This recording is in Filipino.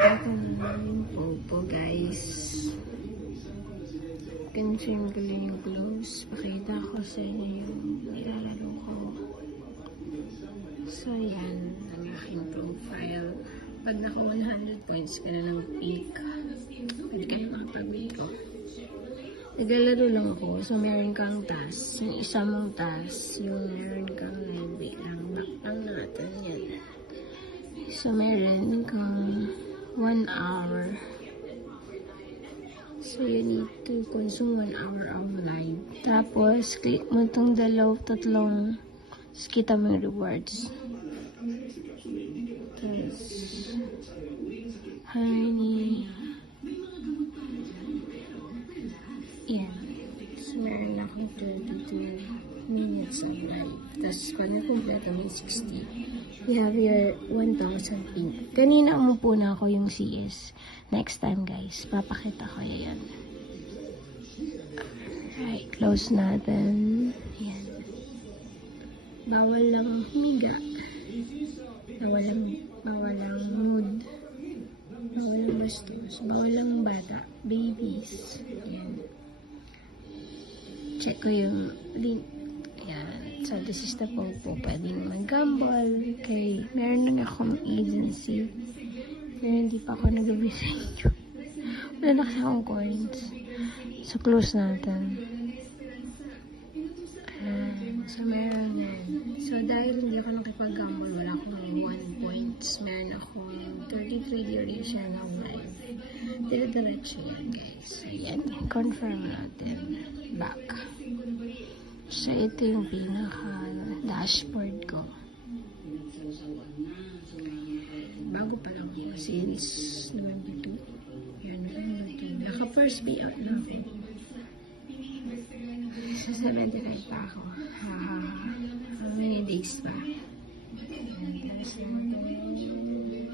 Ito na yung popo, guys. Confirm ko yung close. Pakita ko sa inyo yung nilalaro ko. So, yan ang aking profile. Pag naka 100 points ka na ng peak, pwede kayo makapag-wake. Naglalaro lang ako. So, meron kang task. Yung isa mong task, yung meron kang wait lang. Back lang natin yan. So, meron kang 1 hour. So, you need to consume 1 hour of live. Tapos, click mo itong tatlong kita mo yung rewards. Tapos, honey. Yan. So, meron akong 32 minutes of live. Tapos, pag na-complete mo yung 60, you have your 1,000 pink. Kanina umupo na ako yung CS. Next time, guys, papakita ko yan. Alright, close natin. Yan. Bawal lang humiga. Bawal lang mood. Bawal lang bastos. Bawal lang bata. Babies. Yan. Check ko yung link. Ayan. So, this is the popo. Pwedeng mag-gamble. Okay. Meron lang akong agency. Pero hindi pa ako nag-video. Wala na kasi akong coins. So, close natin. So, meron yan. So, dahil hindi ako nakipag-gamble, wala akong 1 points. Meron akong 33 duration of life. Dire-diretso yan, guys. So, yan. Confirm natin. Back. So, ito yung pinaka-dashboard ko. Bago pa lang ako since November 2. Yan, November 2. Naka-first payout na ako. Sa 75 pa ako. How many days pa? Ayan, tapos natin.